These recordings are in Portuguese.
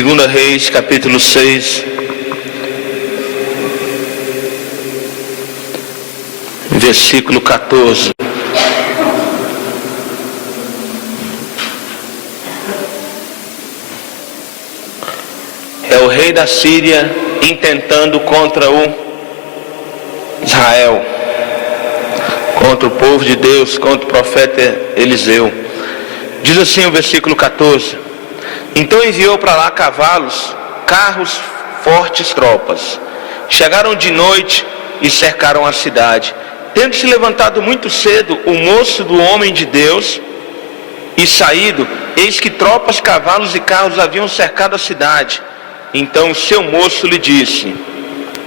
2 Reis, capítulo 6, versículo 14. É o rei da Síria intentando contra o Israel, contra o povo de Deus, contra o profeta Eliseu. Diz assim o versículo 14: Então enviou para lá cavalos, carros, fortes tropas. Chegaram de noite e cercaram a cidade. Tendo se levantado muito cedo o moço do homem de Deus e saído, eis que tropas, cavalos e carros haviam cercado a cidade. Então o seu moço lhe disse: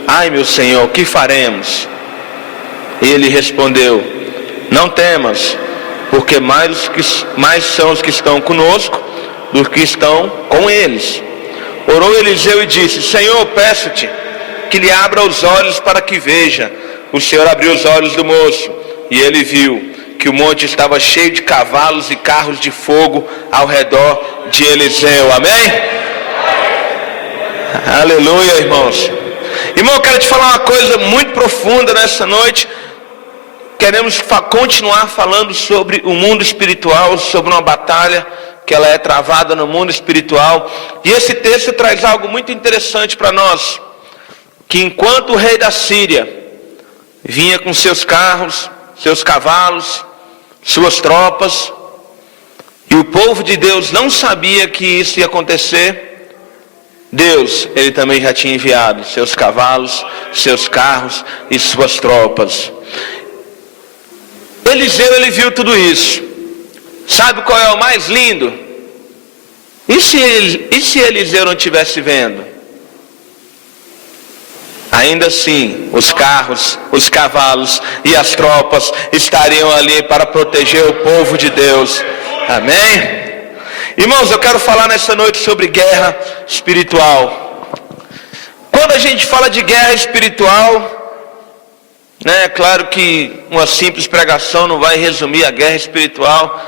Ai, meu senhor, que faremos? Ele respondeu: Não temas, porque mais são os que estão conosco do que estão com eles. Orou Eliseu e disse: Senhor, peço-te que lhe abra os olhos para que veja. O Senhor abriu os olhos do moço, e ele viu que o monte estava cheio de cavalos e carros de fogo ao redor de Eliseu. Amém? Aleluia, irmãos. Irmão, eu quero te falar uma coisa muito profunda nessa noite. Queremos continuar falando sobre o mundo espiritual, sobre uma batalha que ela é travada no mundo espiritual. E esse texto traz algo muito interessante para nós, que enquanto o rei da Síria vinha com seus carros, seus cavalos, suas tropas, e o povo de Deus não sabia que isso ia acontecer, Deus, ele também já tinha enviado seus cavalos, seus carros e suas tropas. Eliseu, ele viu tudo isso. Sabe qual é o mais lindo? E se Eliseu não estivesse vendo? Ainda assim, os carros, os cavalos e as tropas estariam ali para proteger o povo de Deus. Amém? Irmãos, eu quero falar nessa noite sobre guerra espiritual. Quando a gente fala de guerra espiritual, é claro que uma simples pregação não vai resumir a guerra espiritual.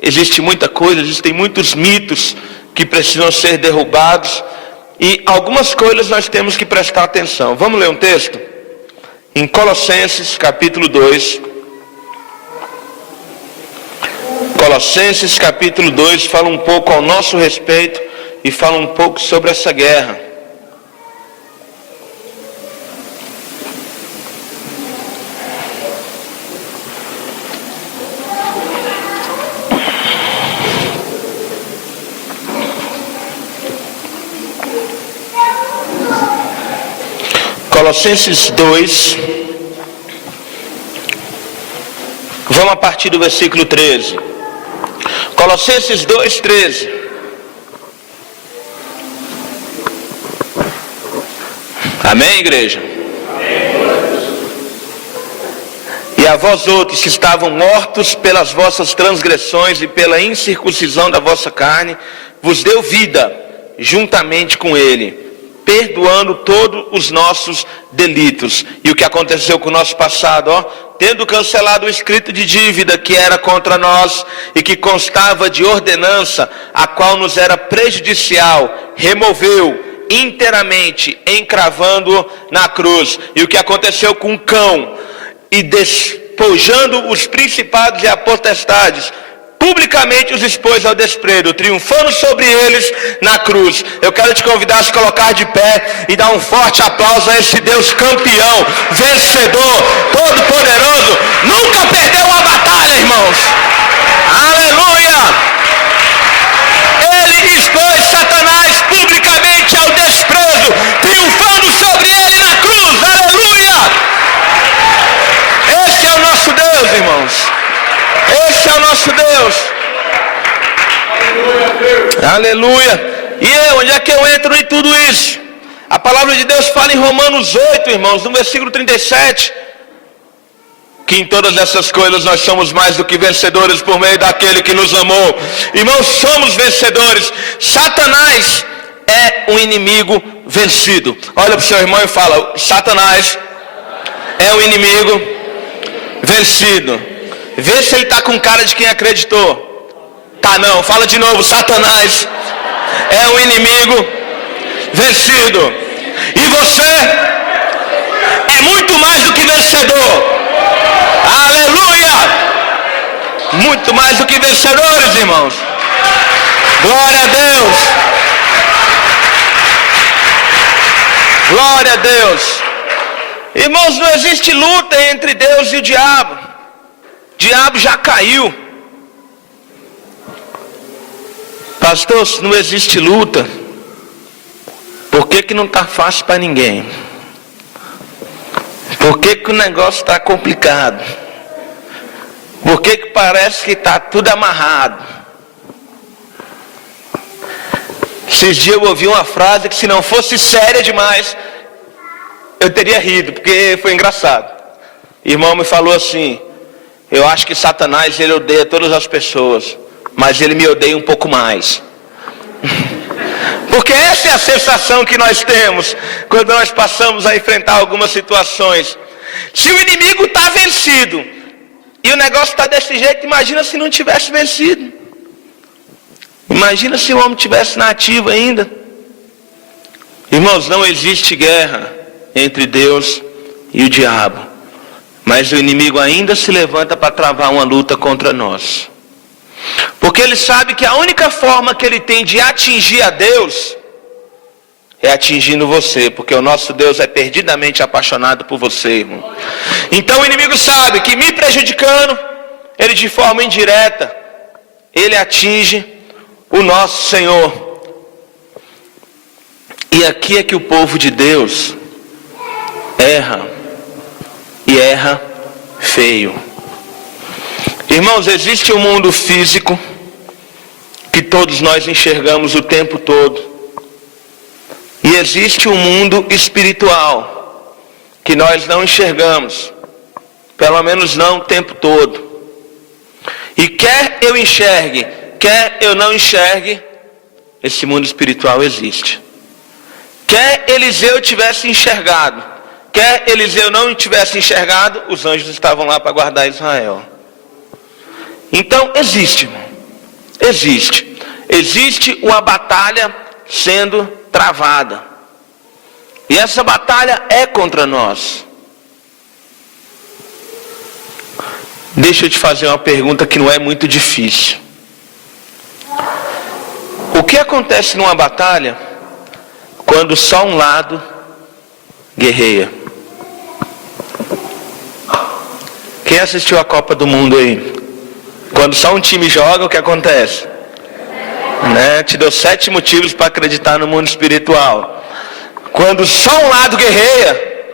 Existe muita coisa, existem muitos mitos que precisam ser derrubados. E algumas coisas nós temos que prestar atenção. Vamos ler um texto? Em Colossenses capítulo 2. Colossenses capítulo 2 fala um pouco ao nosso respeito e fala um pouco sobre essa guerra. Colossenses 2, vamos a partir do versículo 13. Colossenses 2, 13. Amém, igreja? E a vós outros que estavam mortos pelas vossas transgressões e pela incircuncisão da vossa carne, vos deu vida juntamente com ele, perdoando todos os nossos delitos. E o que aconteceu com o nosso passado, tendo cancelado o escrito de dívida que era contra nós e que constava de ordenança, a qual nos era prejudicial, removeu inteiramente, encravando-o na cruz. E o que aconteceu com o cão, e despojando os principados e as potestades, publicamente os expôs ao desprezo, triunfando sobre eles na cruz. Eu quero te convidar a se colocar de pé e dar um forte aplauso a esse Deus campeão, vencedor, todo poderoso. Nunca perdeu uma batalha, irmãos. Aleluia! Ele expôs Satanás publicamente ao desprezo, triunfando sobre ele na cruz. Aleluia! Esse é o nosso Deus, irmãos. Esse é o nosso Deus. Aleluia. E onde é que eu entro em tudo isso? A palavra de Deus fala em Romanos 8, irmãos, no versículo 37, que em todas essas coisas nós somos mais do que vencedores por meio daquele que nos amou. Irmãos, somos vencedores. Satanás é um inimigo vencido. Olha para o seu irmão e fala: Satanás é um inimigo vencido. Vê se ele está com cara de quem acreditou. Tá não, fala de novo: Satanás é um inimigo vencido. E você é muito mais do que vencedor. Aleluia! Muito mais do que vencedores, irmãos. Glória a Deus. Glória a Deus. Irmãos, não existe luta entre Deus e o diabo. O diabo já caiu. Pastor, se não existe luta, por que não está fácil para ninguém? Por que o negócio está complicado? Por que parece que está tudo amarrado? Esses dias eu ouvi uma frase que, se não fosse séria demais, eu teria rido, porque foi engraçado. O irmão me falou assim: eu acho que Satanás, ele odeia todas as pessoas, mas ele me odeia um pouco mais. Porque essa é a sensação que nós temos quando nós passamos a enfrentar algumas situações. Se o inimigo está vencido e o negócio está desse jeito, imagina se não tivesse vencido. Imagina se o homem estivesse na ativa ainda. Irmãos, não existe guerra entre Deus e o diabo, mas o inimigo ainda se levanta para travar uma luta contra nós, porque ele sabe que a única forma que ele tem de atingir a Deus é atingindo você, porque o nosso Deus é perdidamente apaixonado por você, irmão. Então o inimigo sabe que, me prejudicando, ele de forma indireta, ele atinge o nosso Senhor. E aqui é que o povo de Deus erra, e erra feio. Irmãos, existe um mundo físico que todos nós enxergamos o tempo todo, e existe um mundo espiritual que nós não enxergamos, pelo menos não o tempo todo. E quer eu enxergue, quer eu não enxergue, esse mundo espiritual existe. Quer Eliseu tivesse enxergado, quer Eliseu não tivesse enxergado, os anjos estavam lá para guardar Israel. Então existe, irmão. Existe uma batalha sendo travada. E essa batalha é contra nós. Deixa eu te fazer uma pergunta que não é muito difícil. O que acontece numa batalha quando só um lado guerreia? Quem assistiu a Copa do Mundo aí? Quando só um time joga, o que acontece? Te deu 7 motivos para acreditar no mundo espiritual. Quando só um lado guerreia,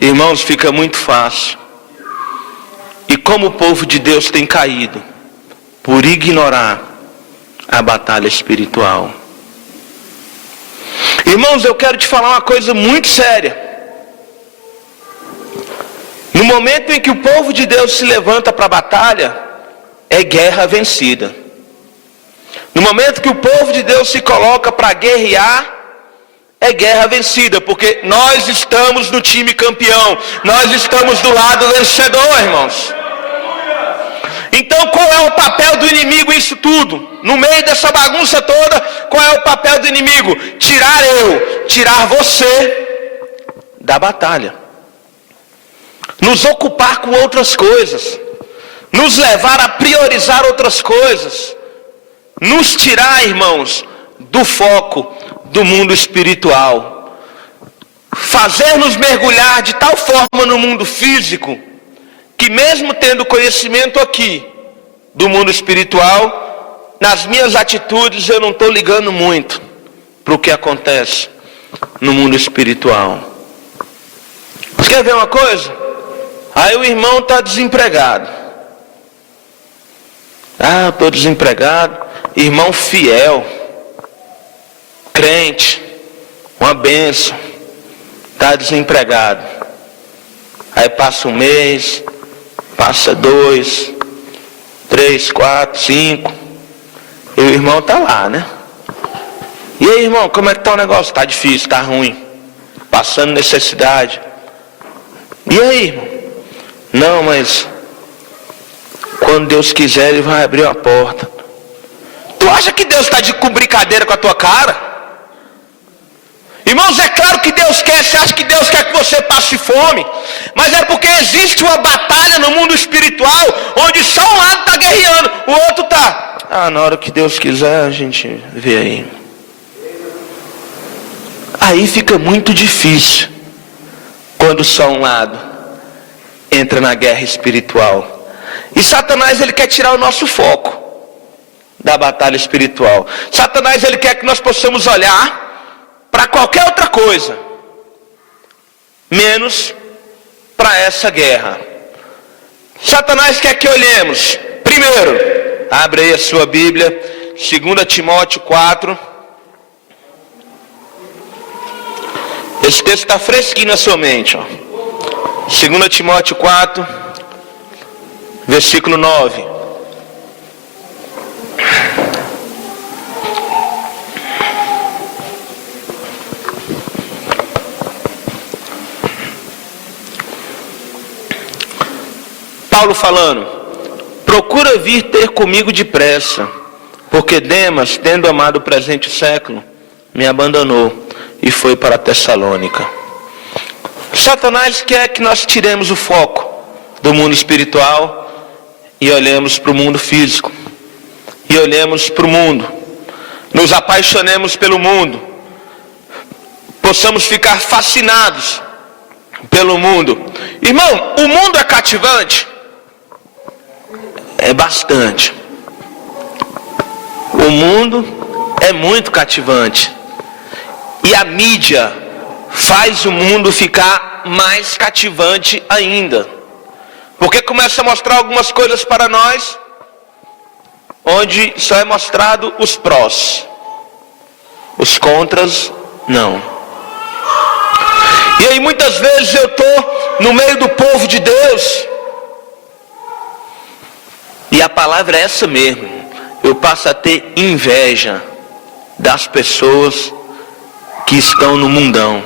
irmãos, fica muito fácil. E como o povo de Deus tem caído por ignorar a batalha espiritual. Irmãos, eu quero te falar uma coisa muito séria. No momento em que o povo de Deus se levanta para a batalha, é guerra vencida. No momento que o povo de Deus se coloca para guerrear, é guerra vencida, porque nós estamos no time campeão, nós estamos do lado vencedor, irmãos. Então qual é o papel do inimigo nisso tudo? No meio dessa bagunça toda, qual é o papel do inimigo? Tirar você da batalha. Nos ocupar com outras coisas, nos levar a priorizar outras coisas, nos tirar, irmãos, do foco do mundo espiritual, fazer-nos mergulhar de tal forma no mundo físico, que mesmo tendo conhecimento aqui do mundo espiritual, nas minhas atitudes eu não estou ligando muito para o que acontece no mundo espiritual. Você quer ver uma coisa? Aí o irmão está desempregado. Eu estou desempregado. Irmão fiel, crente, uma bênção, está desempregado. Aí passa um mês, passa 2, 3, 4, 5, e o irmão está lá, né? E aí, irmão, como é que está o negócio? Está difícil, está ruim, passando necessidade. E aí, irmão? Não, mas quando Deus quiser, Ele vai abrir a porta. Tu acha que Deus está com brincadeira com a tua cara? Irmãos, é claro que Deus quer, você acha que Deus quer que você passe fome, mas é porque existe uma batalha no mundo espiritual, onde só um lado está guerreando, o outro está, na hora que Deus quiser a gente vê aí. Aí fica muito difícil, quando só um lado entra na guerra espiritual. E Satanás, ele quer tirar o nosso foco da batalha espiritual. Satanás, ele quer que nós possamos olhar para qualquer outra coisa, menos para essa guerra. Satanás quer que olhemos, primeiro, abre aí a sua Bíblia, 2 Timóteo 4. Esse texto está fresquinho na sua mente, ó. 2 Timóteo 4, versículo 9. Paulo falando: procura vir ter comigo depressa, porque Demas, tendo amado o presente século, me abandonou e foi para Tessalônica. Satanás quer que nós tiremos o foco do mundo espiritual e olhemos para o mundo físico, e olhemos para o mundo, nos apaixonemos pelo mundo, possamos ficar fascinados pelo mundo. Irmão, o mundo é cativante? É bastante. O mundo é muito cativante. E a mídia faz o mundo ficar mais cativante ainda. Porque começa a mostrar algumas coisas para nós, onde só é mostrado os prós. Os contras, não. E aí muitas vezes eu estou no meio do povo de Deus, e a palavra é essa mesmo. Eu passo a ter inveja das pessoas que estão no mundão.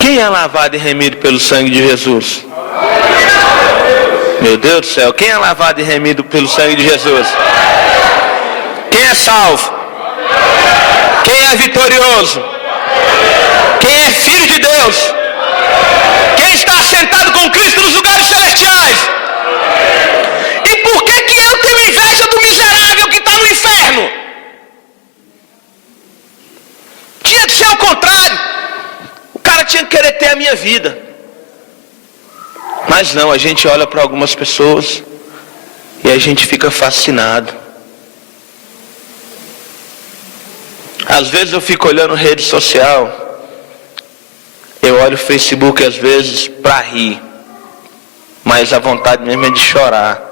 Quem é lavado e remido pelo sangue de Jesus? Meu Deus do céu, quem é lavado e remido pelo sangue de Jesus? Quem é salvo? Quem é vitorioso? Quem é filho de Deus? Quem está sentado com Cristo nos lugares celestiais? E por que eu tenho inveja do miserável que está no inferno? Tinha que ser ao contrário. O cara tinha que querer ter a minha vida. Mas não, a gente olha para algumas pessoas e a gente fica fascinado. Às vezes eu fico olhando rede social, eu olho o Facebook às vezes para rir, mas a vontade mesmo é de chorar.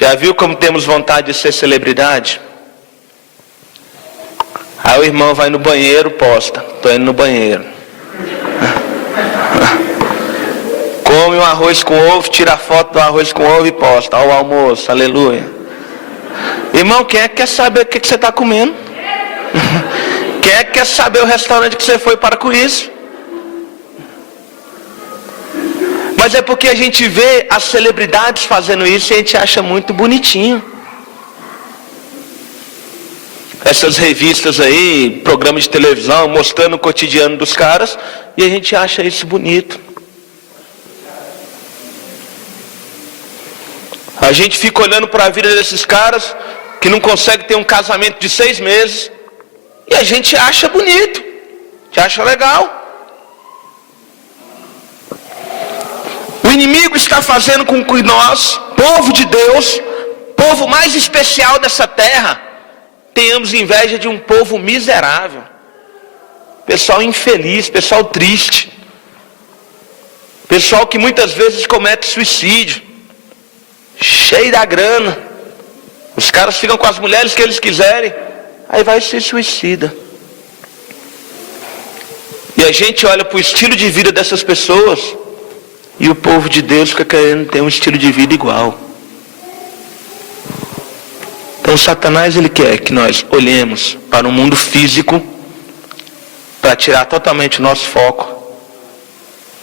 Já viu como temos vontade de ser celebridade? Aí o irmão vai no banheiro, posta: estou indo no banheiro. Come um arroz com ovo, tira a foto do arroz com ovo e posta: ao almoço, aleluia. Irmão, quem é que quer saber o que você está comendo? Quem é que quer saber o restaurante que você foi para com isso? Mas é porque a gente vê as celebridades fazendo isso e a gente acha muito bonitinho. Essas revistas aí, programas de televisão, mostrando o cotidiano dos caras, e a gente acha isso bonito. A gente fica olhando para a vida desses caras, que não consegue ter um casamento de 6 meses, e a gente acha bonito, a gente acha legal. O inimigo está fazendo com que nós, povo de Deus, povo mais especial dessa terra, tenhamos inveja de um povo miserável, pessoal infeliz, pessoal triste, pessoal que muitas vezes comete suicídio, cheio da grana. Os caras ficam com as mulheres que eles quiserem, aí vai se suicida. E a gente olha para o estilo de vida dessas pessoas, e o povo de Deus fica querendo ter um estilo de vida igual. Então Satanás, ele quer que nós olhemos para o mundo físico, para tirar totalmente o nosso foco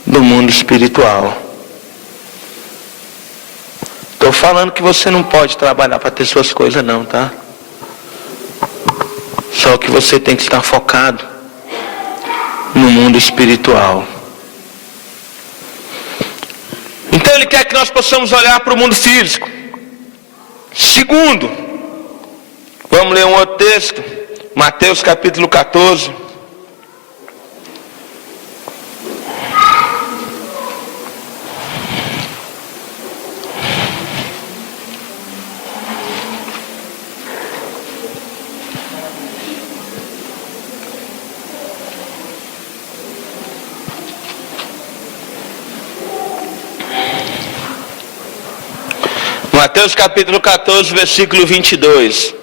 do mundo espiritual. Estou falando que você não pode trabalhar para ter suas coisas não, tá? Só que você tem que estar focado no mundo espiritual. Então ele quer que nós possamos olhar para o mundo físico. Segundo, vamos ler um outro texto, Mateus capítulo 14. Mateus capítulo 14, versículo 22.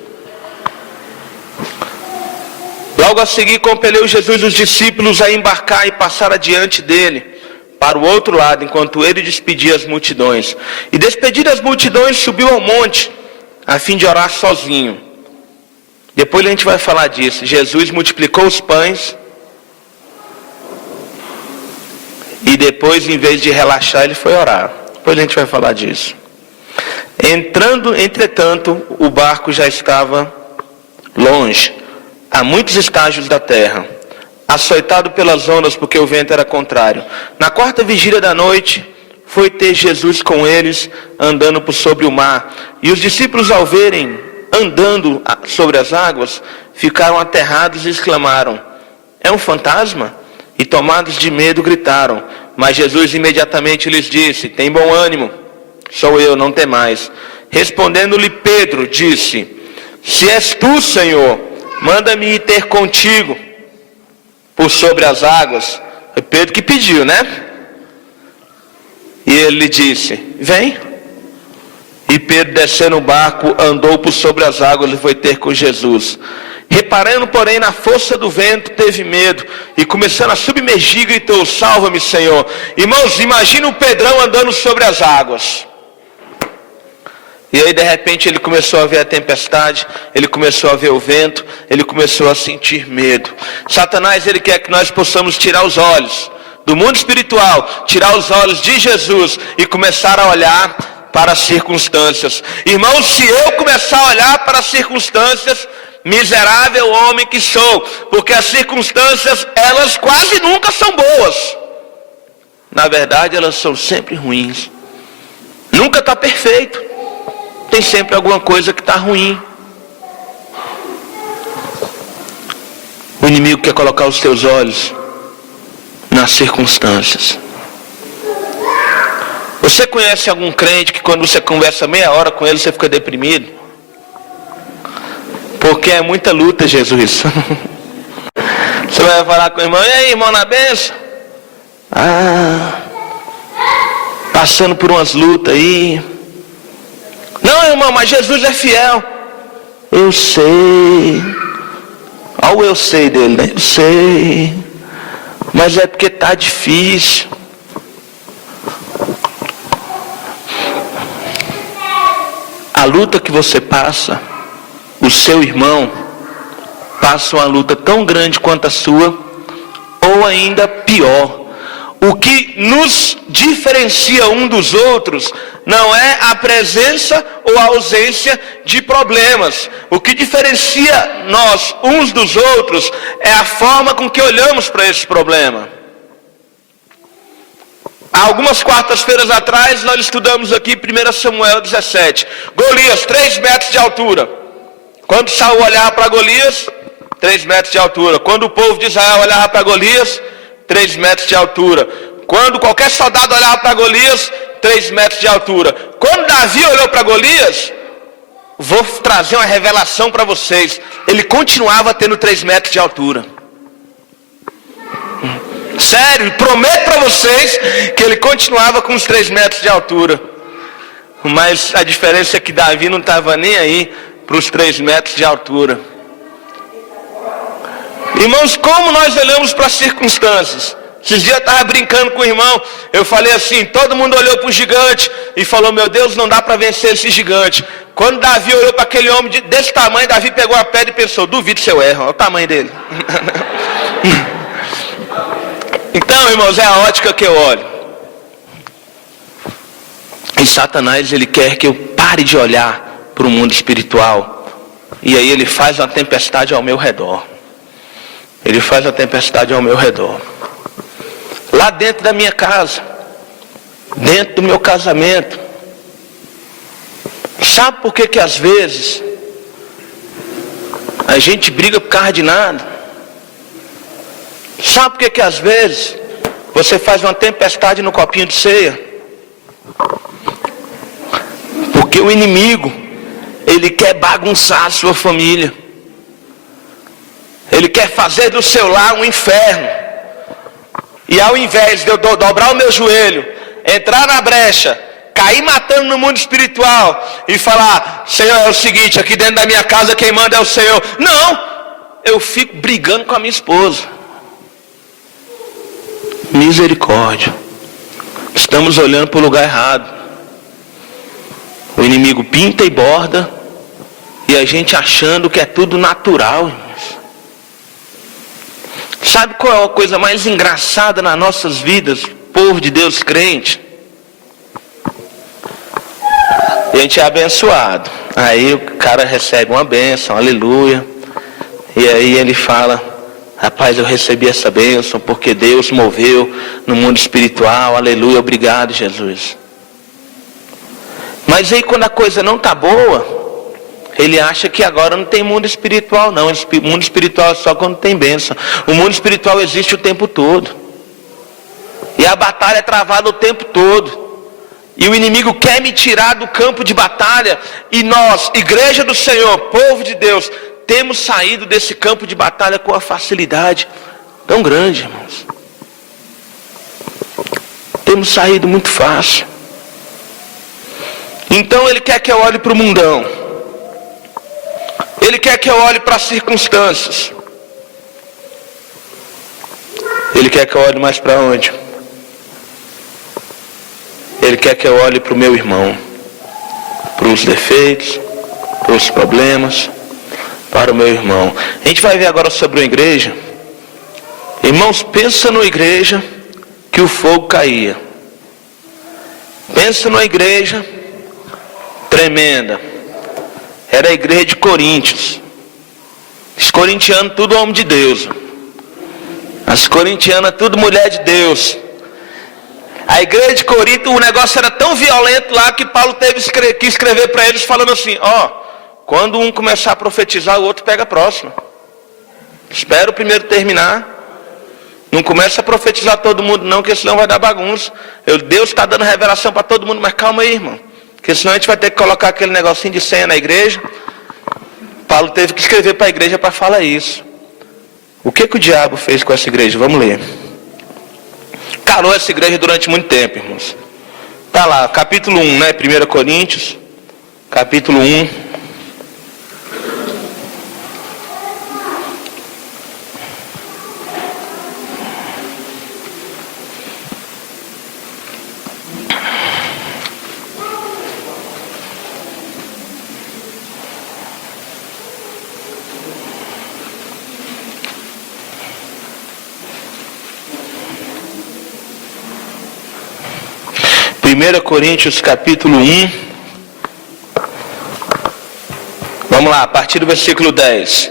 Logo a seguir compeliu Jesus os discípulos a embarcar e passar adiante dele para o outro lado, enquanto ele despedia as multidões. E despedidas as multidões, subiu ao monte, a fim de orar sozinho. Depois a gente vai falar disso. Jesus multiplicou os pães, e depois, em vez de relaxar, ele foi orar. Depois a gente vai falar disso. Entretanto, o barco já estava longe, a muitos estágios da terra, açoitado pelas ondas, porque o vento era contrário. Na quarta vigília da noite, foi ter Jesus com eles, andando por sobre o mar. E os discípulos, ao verem andando sobre as águas, ficaram aterrados e exclamaram: é um fantasma? E tomados de medo, gritaram. Mas Jesus imediatamente lhes disse: tem bom ânimo, sou eu, não temais. Respondendo-lhe Pedro, disse: se és tu, Senhor, manda-me ir ter contigo por sobre as águas. Foi Pedro que pediu, né? E ele lhe disse: vem. E Pedro, descendo o barco, andou por sobre as águas e foi ter com Jesus. Reparando, porém, na força do vento, teve medo, e começando a submergir, gritou: salva-me, Senhor. Irmãos, imagina o Pedrão andando sobre as águas. E aí de repente ele começou a ver a tempestade, ele começou a ver o vento, ele começou a sentir medo. Satanás, ele quer que nós possamos tirar os olhos do mundo espiritual, tirar os olhos de Jesus e começar a olhar para as circunstâncias. Irmãos, se eu começar a olhar para as circunstâncias, miserável homem que sou, porque as circunstâncias, elas quase nunca são boas. Na verdade, elas são sempre ruins. Nunca está perfeito. Tem sempre alguma coisa que está ruim. O inimigo quer colocar os teus olhos nas circunstâncias. Você conhece algum crente que quando você conversa meia hora com ele, você fica deprimido? Porque é muita luta, Jesus. Você vai falar com o irmão: e aí, irmão, na benção? Passando por umas lutas aí. Não, irmão, mas Jesus é fiel. Eu sei. Olha o eu sei dele, né? Eu sei. Mas é porque está difícil. A luta que você passa, o seu irmão passa uma luta tão grande quanto a sua, ou ainda pior. O que nos diferencia um dos outros não é a presença ou a ausência de problemas. O que diferencia nós uns dos outros é a forma com que olhamos para esse problema. Há algumas quartas-feiras atrás, nós estudamos aqui 1 Samuel 17. Golias, 3 metros de altura. Quando Saul olhava para Golias, 3 metros de altura. Quando o povo de Israel olhava para Golias, 3 metros de altura. Quando qualquer soldado olhava para Golias, 3 metros de altura. Quando Davi olhou para Golias, vou trazer uma revelação para vocês. Ele continuava tendo 3 metros de altura. Sério, prometo para vocês que ele continuava com os 3 metros de altura. Mas a diferença é que Davi não estava nem aí para os 3 metros de altura. Irmãos, como nós olhamos para as circunstâncias? Esses dias eu estava brincando com o irmão, eu falei assim, todo mundo olhou para o gigante e falou: meu Deus, não dá para vencer esse gigante. Quando Davi olhou para aquele homem desse tamanho, Davi pegou a pedra e pensou: duvido se eu erro, olha o tamanho dele. Então, irmãos, é a ótica que eu olho. E Satanás, ele quer que eu pare de olhar para o mundo espiritual. E aí ele faz uma tempestade ao meu redor. Ele faz a tempestade ao meu redor. Lá dentro da minha casa, dentro do meu casamento. Sabe por que às vezes a gente briga por causa de nada? Sabe por que às vezes você faz uma tempestade no copinho de ceia? Porque o inimigo, ele quer bagunçar a sua família. Ele quer fazer do seu lar um inferno. E ao invés de eu dobrar o meu joelho, entrar na brecha, cair matando no mundo espiritual e falar: Senhor, é o seguinte, aqui dentro da minha casa quem manda é o Senhor. Não, eu fico brigando com a minha esposa. Misericórdia. Estamos olhando para o lugar errado. O inimigo pinta e borda, e a gente achando que é tudo natural, irmãos. Sabe qual é a coisa mais engraçada nas nossas vidas, povo de Deus crente? A gente é abençoado. Aí o cara recebe uma bênção, aleluia. E aí ele fala: rapaz, eu recebi essa bênção porque Deus moveu no mundo espiritual, aleluia, obrigado, Jesus. Mas aí quando a coisa não está boa, ele acha que agora não tem mundo espiritual não. O mundo espiritual é só quando tem bênção. O mundo espiritual existe o tempo todo. E a batalha é travada o tempo todo. E o inimigo quer me tirar do campo de batalha. E nós, igreja do Senhor, povo de Deus, temos saído desse campo de batalha com uma facilidade tão grande, irmãos. Temos saído muito fácil. Então ele quer que eu olhe para o mundão. Ele quer que eu olhe para as circunstâncias. Ele quer que eu olhe mais para onde? Ele quer que eu olhe para o meu irmão, para os defeitos, para os problemas, para o meu irmão. A gente vai ver agora sobre uma igreja. Irmãos, pensa numa igreja que o fogo caía. Pensa numa igreja tremenda. Era a igreja de Coríntios. Os corintianos tudo homem de Deus. As corintianas tudo mulher de Deus. A igreja de Corinto, o negócio era tão violento lá que Paulo teve que escrever para eles falando assim: quando um começar a profetizar, o outro pega a próxima. Espera o primeiro terminar. Não começa a profetizar todo mundo não, porque senão vai dar bagunça. Deus está dando revelação para todo mundo, mas calma aí, irmão. Porque senão a gente vai ter que colocar aquele negocinho de senha na igreja. Paulo teve que escrever para a igreja para falar isso. O que o diabo fez com essa igreja? Vamos ler. Calou essa igreja durante muito tempo, irmãos. Está lá, capítulo 1, né? 1 Coríntios, capítulo 1. Primeira Coríntios capítulo 1. Vamos lá, a partir do versículo 10.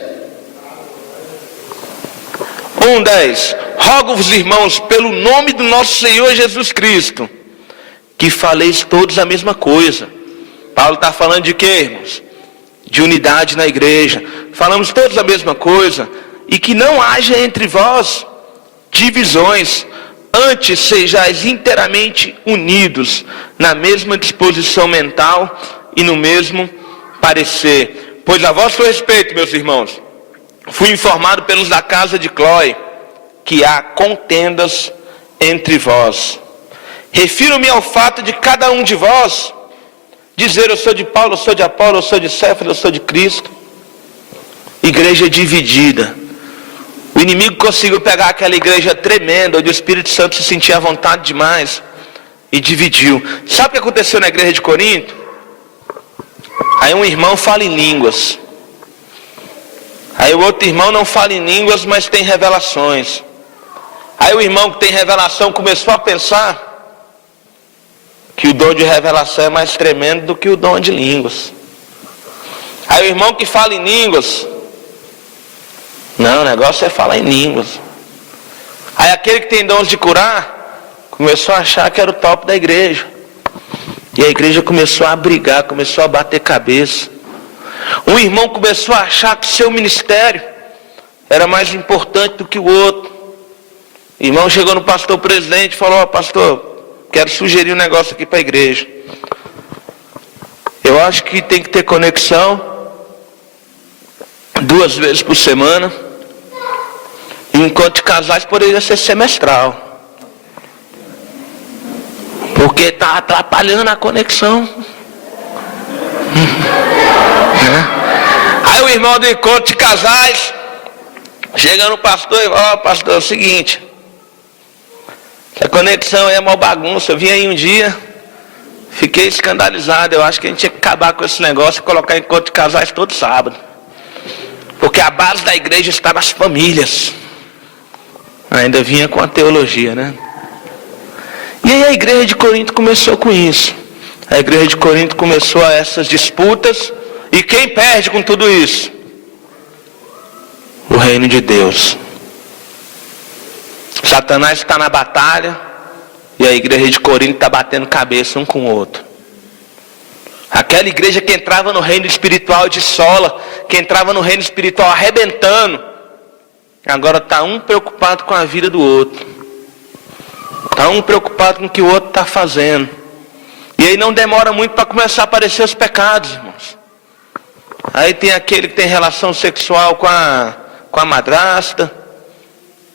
1:10. Rogo-vos, irmãos, pelo nome do nosso Senhor Jesus Cristo, que faleis todos a mesma coisa. Paulo está falando de quê, irmãos? De unidade na igreja. Falamos todos a mesma coisa. E que não haja entre vós divisões. Antes sejais inteiramente unidos na mesma disposição mental e no mesmo parecer. Pois a vosso respeito, meus irmãos, fui informado pelos da casa de Cloé que há contendas entre vós. Refiro-me ao fato de cada um de vós dizer: eu sou de Paulo, eu sou de Apolo, eu sou de Céfas, eu sou de Cristo. Igreja dividida. O inimigo conseguiu pegar aquela igreja tremenda, onde o Espírito Santo se sentia à vontade demais, e dividiu. Sabe o que aconteceu na igreja de Corinto? Aí um irmão fala em línguas. Aí o outro irmão não fala em línguas, mas tem revelações. Aí o irmão que tem revelação começou a pensar que o dom de revelação é mais tremendo do que o dom de línguas. Aí o irmão que fala em línguas, não, o negócio é falar em línguas. Aí aquele que tem dons de curar, começou a achar que era o top da igreja. E a igreja começou a brigar, começou a bater cabeça. Um irmão começou a achar que seu ministério era mais importante do que o outro. O irmão chegou no pastor presidente e falou: ó, pastor, quero sugerir um negócio aqui para a igreja. Eu acho que tem que ter conexão 2 vezes por semana. E o encontro de casais poderia ser semestral. Porque está atrapalhando a conexão. Aí o irmão do encontro de casais chega no pastor e fala: ó, pastor, é o seguinte, a conexão é uma bagunça. Eu vim aí um dia, fiquei escandalizado. Eu acho que a gente tinha que acabar com esse negócio e colocar encontro de casais todo sábado. Porque a base da igreja está nas famílias. Ainda vinha com a teologia, né? E aí a igreja de Corinto começou com isso. A igreja de Corinto começou a essas disputas. E quem perde com tudo isso? O reino de Deus. Satanás está na batalha. E a igreja de Corinto está batendo cabeça um com o outro. Aquela igreja que entrava no reino espiritual de sola, que entrava no reino espiritual arrebentando, agora está um preocupado com a vida do outro. Está um preocupado com o que o outro está fazendo. E aí não demora muito para começar a aparecer os pecados, irmãos. Aí tem aquele que tem relação sexual com a madrasta.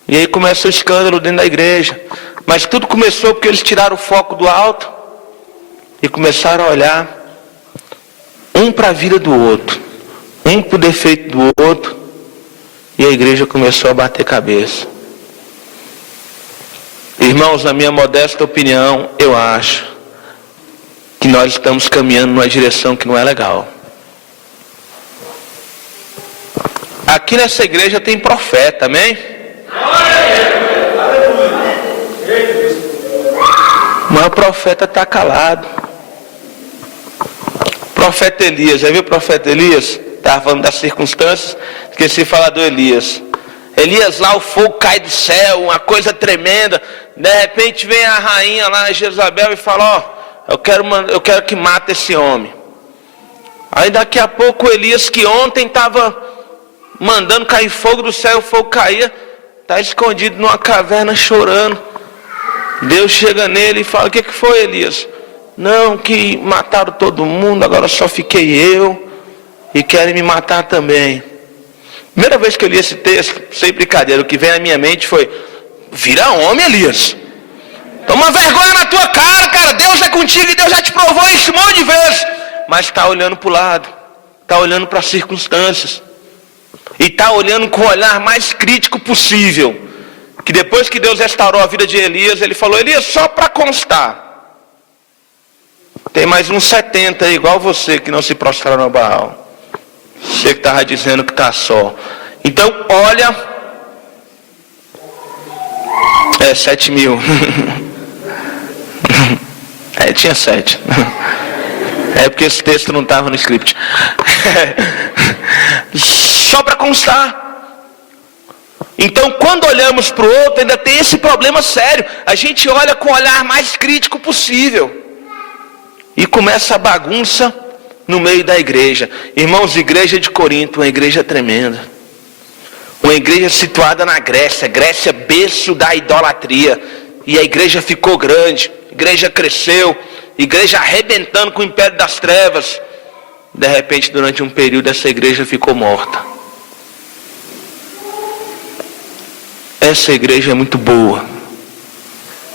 E aí começa o escândalo dentro da igreja. Mas tudo começou porque eles tiraram o foco do alto e começaram a olhar um para a vida do outro, um para o defeito do outro. E a igreja começou a bater cabeça. Irmãos, na minha modesta opinião, eu acho que nós estamos caminhando numa direção que não é legal. Aqui nessa igreja tem profeta, amém? Mas o profeta está calado. Profeta Elias, já viu o profeta Elias? Estava falando das circunstâncias, esqueci de falar do Elias. Elias lá, o fogo cai do céu, uma coisa tremenda. De repente vem a rainha lá, Jezabel, e fala: ó, eu quero que mate esse homem. Aí daqui a pouco o Elias, que ontem estava mandando cair fogo do céu, o fogo caía, está escondido numa caverna chorando. Deus chega nele e fala: o que foi, Elias? Não, que mataram todo mundo, agora só fiquei eu, e querem me matar também. Primeira vez que eu li esse texto, sem brincadeira, o que vem à minha mente foi: vira homem, Elias. Toma vergonha na tua cara, cara. Deus é contigo e Deus já te provou isso um monte de vezes. Mas está olhando para o lado, está olhando para as circunstâncias. E está olhando com o olhar mais crítico possível. Que depois que Deus restaurou a vida de Elias, ele falou: Elias, só para constar, tem mais uns 70 igual você que não se prostraram a Baal. Você que estava dizendo que está só. Então olha. 7 mil. Tinha 7. É porque esse texto não estava no script. Só para constar. Então quando olhamos para o outro, ainda tem esse problema sério. A gente olha com o olhar mais crítico possível. E começa a bagunça no meio da igreja. Irmãos, igreja de Corinto, uma igreja tremenda. Uma igreja situada na Grécia. Grécia, berço da idolatria. E a igreja ficou grande. A igreja cresceu. A igreja arrebentando com o império das trevas. De repente, durante um período, essa igreja ficou morta. Essa igreja é muito boa.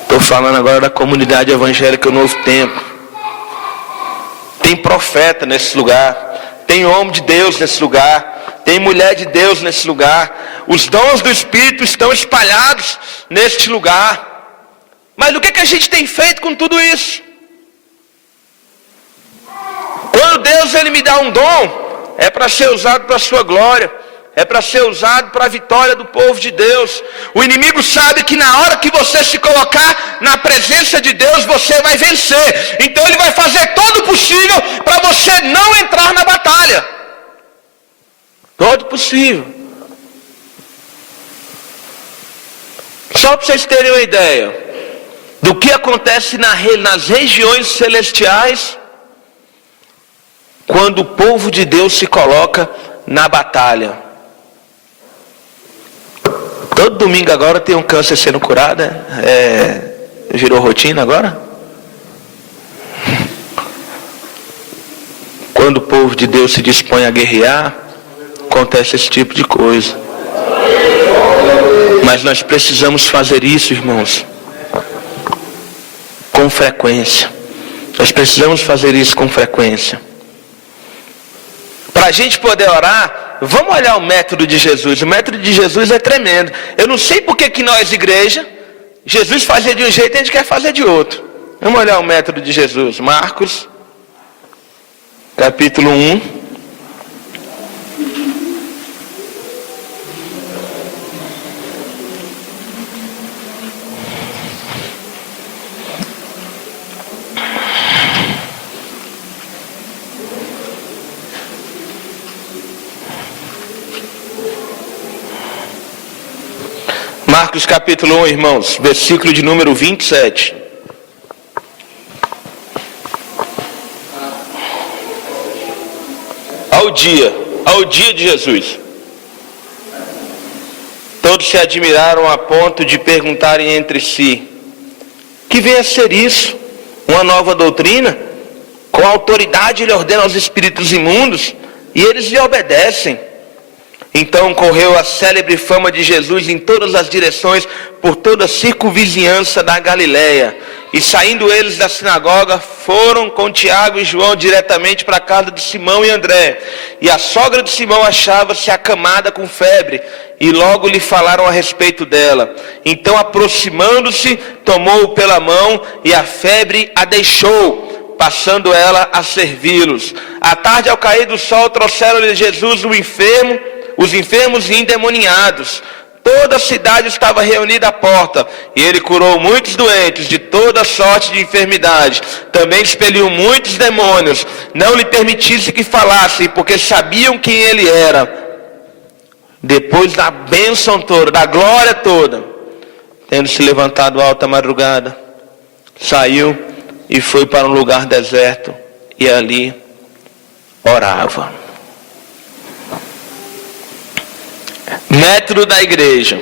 Estou falando agora da comunidade evangélica Novo Tempo. Tem profeta nesse lugar. Tem homem de Deus nesse lugar. Tem mulher de Deus nesse lugar. Os dons do Espírito estão espalhados neste lugar. Mas o que a gente tem feito com tudo isso? Quando Deus ele me dá um dom, é para ser usado para a sua glória. É para ser usado para a vitória do povo de Deus. O inimigo sabe que na hora que você se colocar na presença de Deus, você vai vencer. Então ele vai fazer todo o possível para você não entrar na batalha. Todo possível. Só para vocês terem uma ideia do que acontece nas regiões celestiais quando o povo de Deus se coloca na batalha. Todo domingo agora tem um câncer sendo curado, virou rotina agora? Quando o povo de Deus se dispõe a guerrear, acontece esse tipo de coisa. Mas nós precisamos fazer isso, irmãos, com frequência. Nós precisamos fazer isso com frequência. Para a gente poder orar, vamos olhar o método de Jesus. O método de Jesus é tremendo. Eu não sei por que nós, igreja, Jesus fazia de um jeito e a gente quer fazer de outro. Vamos olhar o método de Jesus. Marcos, capítulo 1. Marcos capítulo 1, irmãos, versículo de número 27. Ao dia de Jesus. Todos se admiraram a ponto de perguntarem entre si: que vem a ser isso? Uma nova doutrina? Com autoridade ele ordena aos espíritos imundos e eles lhe obedecem. Então correu a célebre fama de Jesus em todas as direções, por toda a circunvizinhança da Galileia. E saindo eles da sinagoga, foram com Tiago e João diretamente para a casa de Simão e André. E a sogra de Simão achava-se acamada com febre, e logo lhe falaram a respeito dela. Então, aproximando-se, tomou-o pela mão, e a febre a deixou, passando ela a servi-los. À tarde, ao cair do sol, trouxeram-lhe Jesus os enfermos e endemoniados. Toda a cidade estava reunida à porta, e ele curou muitos doentes de toda sorte de enfermidade. Também expeliu muitos demônios. Não lhe permitisse que falasse, porque sabiam quem ele era. Depois da bênção toda, da glória toda, tendo se levantado alta madrugada, saiu e foi para um lugar deserto, e ali orava. Método da igreja.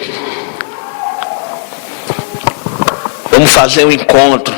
Vamos fazer um encontro.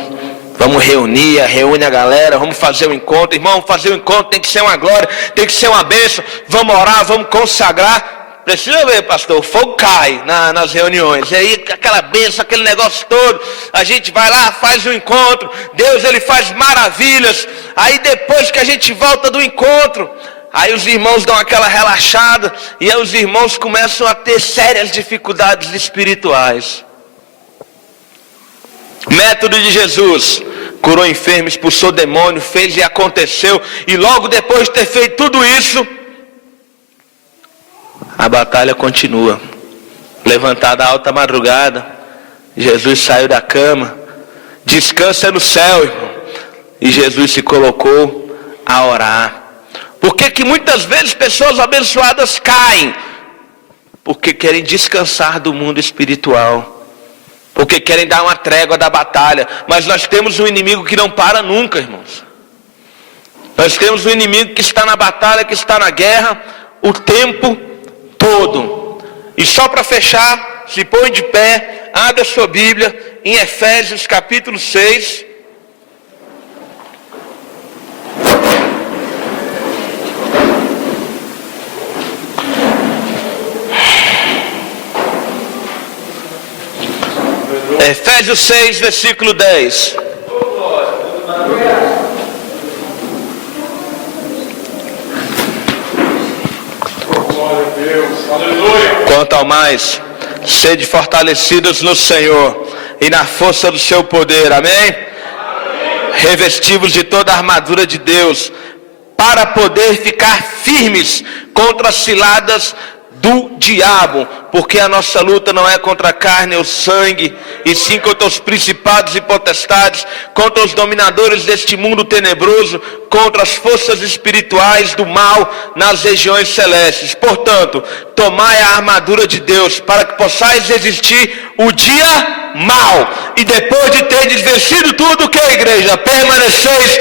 Vamos reúne a galera, vamos fazer um encontro. Irmão, vamos fazer um encontro, tem que ser uma glória, tem que ser uma bênção. Vamos orar, vamos consagrar. Precisa ver, pastor, o fogo cai nas reuniões. E aí, aquela bênção, aquele negócio todo. A gente vai lá, faz um encontro. Deus, ele faz maravilhas. Aí depois que a gente volta do encontro, aí os irmãos dão aquela relaxada, e aí os irmãos começam a ter sérias dificuldades espirituais. Método de Jesus: curou enfermo, expulsou demônio, fez e aconteceu. E logo depois de ter feito tudo isso, a batalha continua. Levantada a alta madrugada, Jesus saiu da cama. Descansa no céu, irmão. E Jesus se colocou a orar. Por que muitas vezes pessoas abençoadas caem? Porque querem descansar do mundo espiritual. Porque querem dar uma trégua da batalha. Mas nós temos um inimigo que não para nunca, irmãos. Nós temos um inimigo que está na batalha, que está na guerra o tempo todo. E só para fechar, se põe de pé, abre a sua Bíblia em Efésios capítulo 6. Efésios 6, versículo 10. Quanto ao mais, sede fortalecidos no Senhor e na força do seu poder, amém? Revestivos de toda a armadura de Deus, para poder ficar firmes contra as ciladas do diabo, porque a nossa luta não é contra a carne ou sangue, e sim contra os principados e potestades, contra os dominadores deste mundo tenebroso, contra as forças espirituais do mal nas regiões celestes. Portanto, tomai a armadura de Deus, para que possais resistir o dia mal, e depois de terdes vencido tudo, que a igreja, permaneceis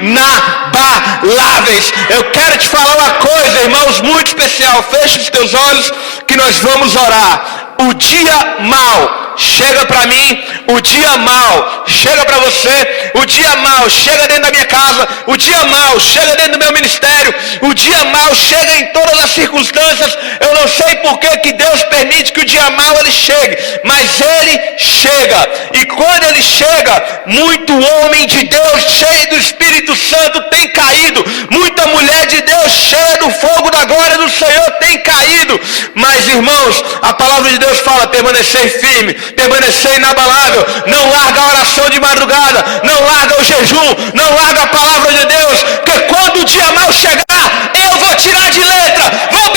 inabaláveis. Eu quero te falar uma coisa, irmãos, muito especial. Feche os teus olhos que nós vamos orar. O dia mal chega para mim, o dia mal chega para você, o dia mal chega dentro da minha casa, o dia mal chega dentro do meu ministério, o dia mal chega em todas as circunstâncias. Eu não sei por que Deus permite que o dia mal ele chegue, mas ele chega. E quando ele chega, muito homem de Deus cheio do Espírito Santo tem caído, muita mulher de Deus cheia do fogo da glória do Senhor tem caído. Mas, irmãos, a palavra de Deus fala: permanecei firme, permanecei inabalável, não larga a oração de madrugada, não larga o jejum, não larga a palavra de Deus, porque quando o dia mal chegar, eu vou tirar de letra, vou